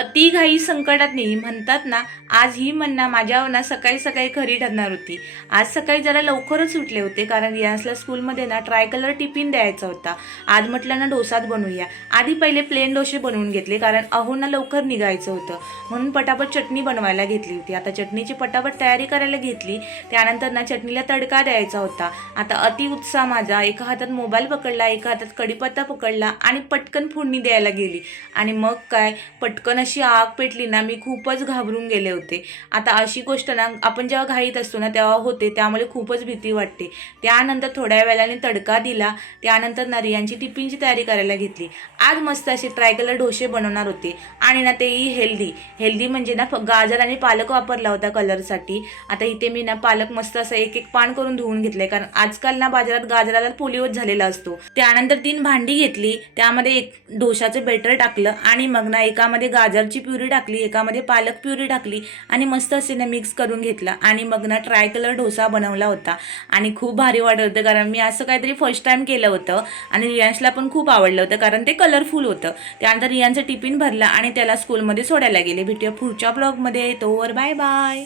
अति घाई संकटात नाही म्हणतात ना. आज ही म्हणणं माझ्या ना सकाळी सकाळी खरी ठरणार होती. आज सकाळी जरा लवकरच उठले होते, कारण रियान्सला स्कूलमध्ये ना ट्राय कलर टिफिन द्यायचा होता. आज म्हटलं ना डोसाच बनवूया. आधी पहिले प्लेन डोसे बनवून घेतले, कारण अहोंना लवकर निघायचं होतं, म्हणून पटापट चटणी बनवायला घेतली होती. आता चटणीची पटापट तयारी करायला घेतली. त्यानंतर ना चटणीला तडका द्यायचा होता. आता अति उत्साह माझा, एका हातात मोबाईल पकडला, एका हातात कढीपत्ता पकडला आणि पटकन फोडणी द्यायला गेली. आणि मग काय, पटकन अशी आग पेटली ना, मी खूपच घाबरून गेले होते. आता अशी गोष्ट ना आपण जेव्हा घाईत असतो ना तेव्हा होते, त्यामुळे खूपच भीती वाटते. त्यानंतर थोड्या वेळाने तडका दिला. त्यानंतर ना रियांची टिफिनची तयारी करायला घेतली. आज मस्त असे ट्राय कलर डोसे बनवणार होते, आणि ना तेही हेल्दी म्हणजे ना गाजर आणि पालक वापरला होता कलरसाठी. आता इथे मी ना पालक मस्त असं एक एक पान करून धुवून घेतलंय, कारण आजकाल ना बाजारात गाजराला पोलिओच झालेला असतो. त्यानंतर 3 भांडी घेतली, त्यामध्ये एक डोशाचं बेटर टाकलं, आणि मग ना एकामध्ये गाजरची प्युरी टाकली, एकामध्ये पालक प्युरी टाकली, आणि मस्त असे ना मिक्स करून घेतलं. आणि मग ना ट्राय कलर डोसा बनवला होता, आणि खूप भारी वाटत होतं, कारण मी असं काहीतरी फर्स्ट टाइम केलं होतं. आणि रियांशला पण खूप आवडलं होतं, कारण ते कलरफुल होतं. त्यानंतर रियांचं टिफिन भरला आणि त्याला स्कूलमध्ये सोडायला गेले. भेटूया पुढच्या ब्लॉगमध्ये. तोवर बाय बाय.